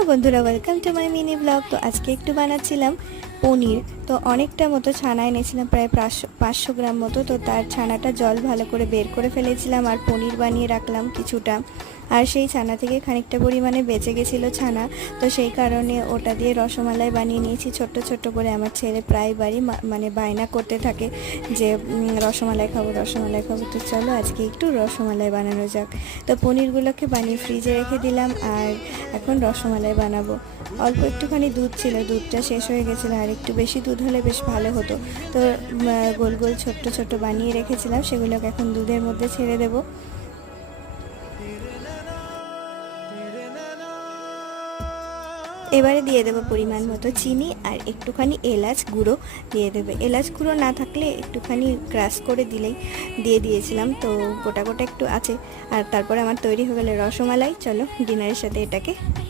Hello বন্ধুরা, welcome to my mini blog. তো আজকে একটু বানাচ্ছিলাম পনির। তো অনেকটা মতো ছানা এনেছিলাম, প্রায় 500 গ্রাম মতো। তো তার ছানাটা জল ভালো করে বের করে ফেলেছিলাম আর পনির বানিয়ে রাখলাম কিছুটা। আর সেই ছানা থেকে খানিকটা পরিমাণে বেঁচে গেছিলো ছানা, তো সেই কারণে ওটা দিয়ে রসমালাই বানিয়ে নিয়েছি ছোট্ট ছোট্ট করে। আমার ছেলে প্রায় বাড়ি মানে বায়না করতে থাকে যে রসমালাই খাবো রসমালাই খাবো। তো চলো আজকে একটু রসমালাই বানানো যাক। তো পনিরগুলোকে বানিয়ে ফ্রিজে রেখে দিলাম আর এখন রসমালাই বানাবো। অল্প একটুখানি দুধ ছিল, দুধটা শেষ হয়ে গেছিলো, আর একটু বেশি দুধ হলে বেশ ভালো হতো। তো গোল গোল ছোট্ট ছোট্ট বানিয়ে রেখেছিলাম, সেগুলোকে এখন দুধের মধ্যে ছেড়ে দেবো। এবারে দিয়ে দেবো পরিমাণ মতো চিনি আর একটুখানি এলাচ গুঁড়ো দিয়ে দেবে। এলাচ গুঁড়ো না থাকলে একটুখানি ক্রাশ করে দিলেই দিয়ে দিয়েছিলাম, তো গোটা গোটা একটু আছে। আর তারপরে আমার তৈরি হয়ে গেলে রসমালাই। চলো ডিনারের সাথে এটাকে